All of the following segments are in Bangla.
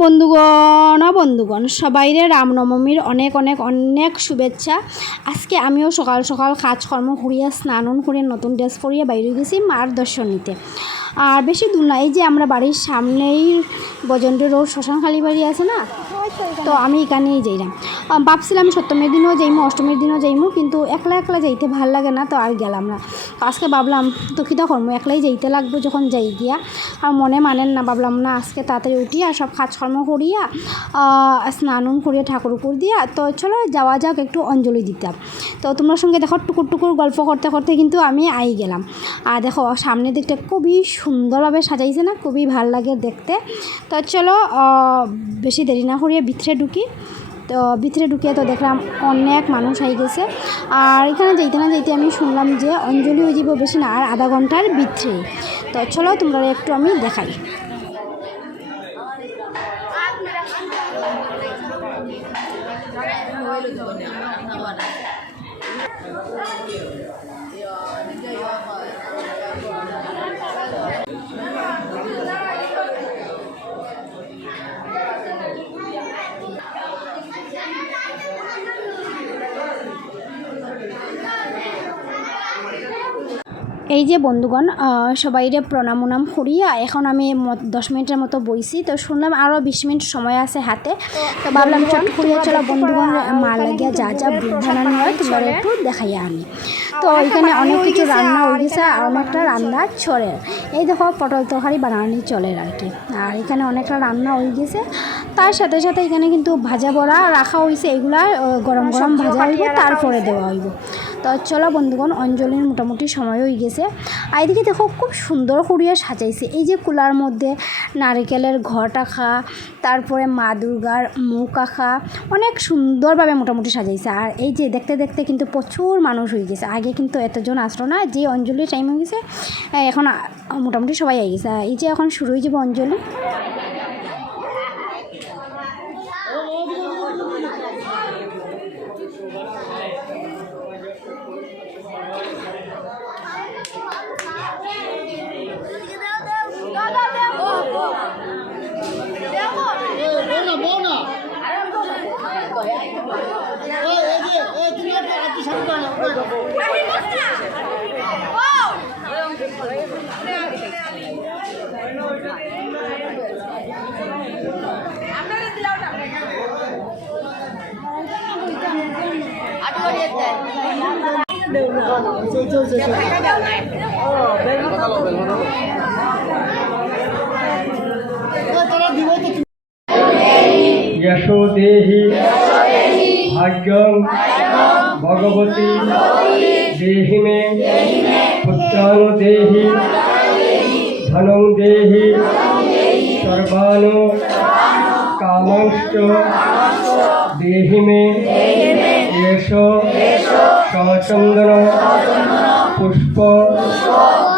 বন্ধুগণ সবাইরে রামনবমীর অনেক অনেক অনেক শুভেচ্ছা। আজকে আমিও সকাল সকাল কাজকর্ম করিয়া স্নান করে নতুন ড্রেস পরিয়ে বাইরে গেছি মার দর্শন নিতে। আর বেশি দূর নাই, যে আমরা বাড়ির সামনেই বজন্ডি রোড শ্মশানখালী বাড়ি আছে না, তো আমি এখানেই যাইলাম। ভাবছিলাম সপ্তমীর দিনও যাইমু, অষ্টমীর দিনও যাইমু, কিন্তু একলা একলা যাইতে ভাল লাগে না, তো আর গেলাম না। আজকে ভাবলাম তো কী কর্ম, একলাই যাইতে লাগবো যখন যাই গিয়া, আর মনে মানেন না, ভাবলাম না আজকে তাড়াতাড়ি উঠিয়া সব কাজকর্ম করিয়া স্নান করিয়া ঠাকুর উপর দিয়া তো চলো যাওয়া যাক একটু অঞ্জলি দিতাম। তো তোমার সঙ্গে দেখো টুকুর টুকুর গল্প করতে করতে কিন্তু আমি আই গেলাম। আর দেখো সামনের দিকটা খুবই সুন্দরভাবে সাজাইছে না, খুবই ভাল লাগে দেখতে। তো চলো বেশি দেরি না করিয়া ভিতরে ঢুকি। তো ভিতরে ঢুকিয়ে তো দেখলাম অনেক মানুষ হয়ে গেছে। আর এখানে যাইতে না যাইতে আমি শুনলাম যে অঞ্জলি হয়ে যাব বেশি না আর আধা ঘন্টার ভিতরে। তো চলো তোমরা একটু আমি দেখাই। এই যে বন্ধুগণ সবাইরে প্রণাম উনাম করিয়া এখন আমি 10 মিনিটের মতো বইছি। তো শুনলাম আরও 20 মিনিট সময় আছে হাতে, তো ভাবলাম চট করিয়া চলো বন্ধুগণ মার লাগিয়া যা যা বুট বানানো হয় তোমরা একটু দেখাইয়া আনি। তো এখানে অনেক কিছু রান্না হয়ে গেছে আর অনেকটা রান্না চলের। এই দেখো পটল তরকারি বানানি চলের আর কি। আর এখানে অনেকটা রান্না হয়ে গেছে, তার সাথে সাথে এখানে কিন্তু ভাজা বড়া রাখা হয়েছে, এগুলা গরম গরম ভাজা হইব তারপরে দেওয়া হইব। তো চলো বন্ধুগণ অঞ্জলির মোটামুটি সময় হয়ে গেছে। আর এদিকে দেখো খুব সুন্দর করিয়া সাজাইছে, এই যে কুলার মধ্যে নারিকেলের ঘট আঁকা, তারপরে মা দুর্গার মুখ আঁকা, অনেক সুন্দরভাবে মোটামুটি সাজাইছে। আর এই যে দেখতে দেখতে কিন্তু প্রচুর মানুষ হয়ে গেছে, আগে কিন্তু এতজন আসলো না, যে অঞ্জলির টাইম হয়ে গেছে এখন মোটামুটি সবাই আই গেছে। এই যে এখন শুরু হয়ে যাবে অঞ্জলি। यशो देहि भाग्यं भगवती देहि मे पुत्रान् देहि धनं देहि सर्वान् कामांश्च देहि मे एष सचन्दन पुष्प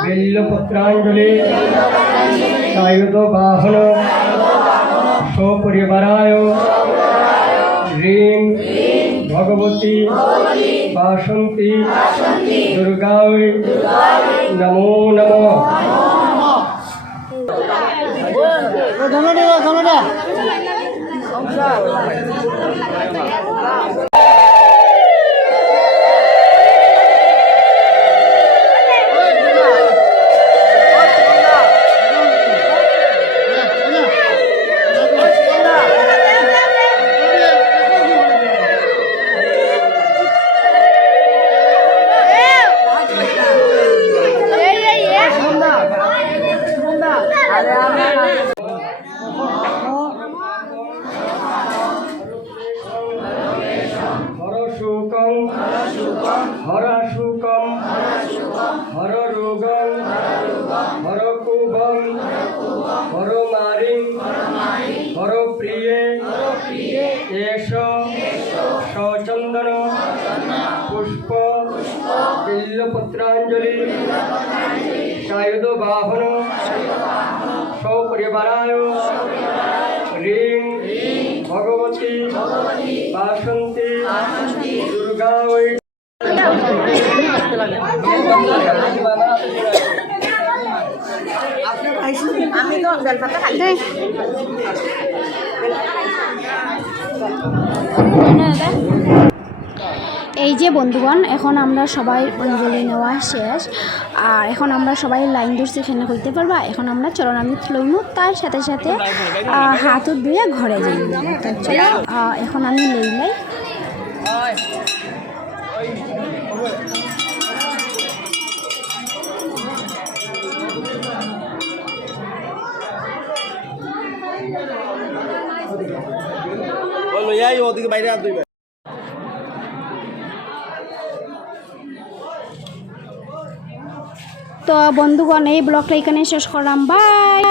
बेल्लपत्राञ्जलि सायुध वाहन सपरिवाराय ह्रीं भगवती वासन्ती दुर्गायै नमो नमः। हरशुकं हररोगं हरकुभं हरमारिं हरप्रिये एष सचन्दन पुष्प बिल्लपत्राञ्जलि सायुध वाहन सपरिवाराय ह्रीं भगवती वासन्ती दुर्गायै আমি তো জলপাতা খাই এই যে বন্ধুগণ, এখন আমরা সবাই অঞ্জলি নেওয়া শেষ, আর এখন আমরা সবাই লাইন ধরছি এখানে হইতে পারবা। এখন আমরা চরণামৃত লইমু, তার সাথে সাথে হাত ধুয়ে ঘরে যাই। চলো এখন আমি লইলাই। ওদিকে বাইরে আর দুইবার। তো বন্ধুগণ, এই ব্লগটা এখানে শেষ করলাম। বাই।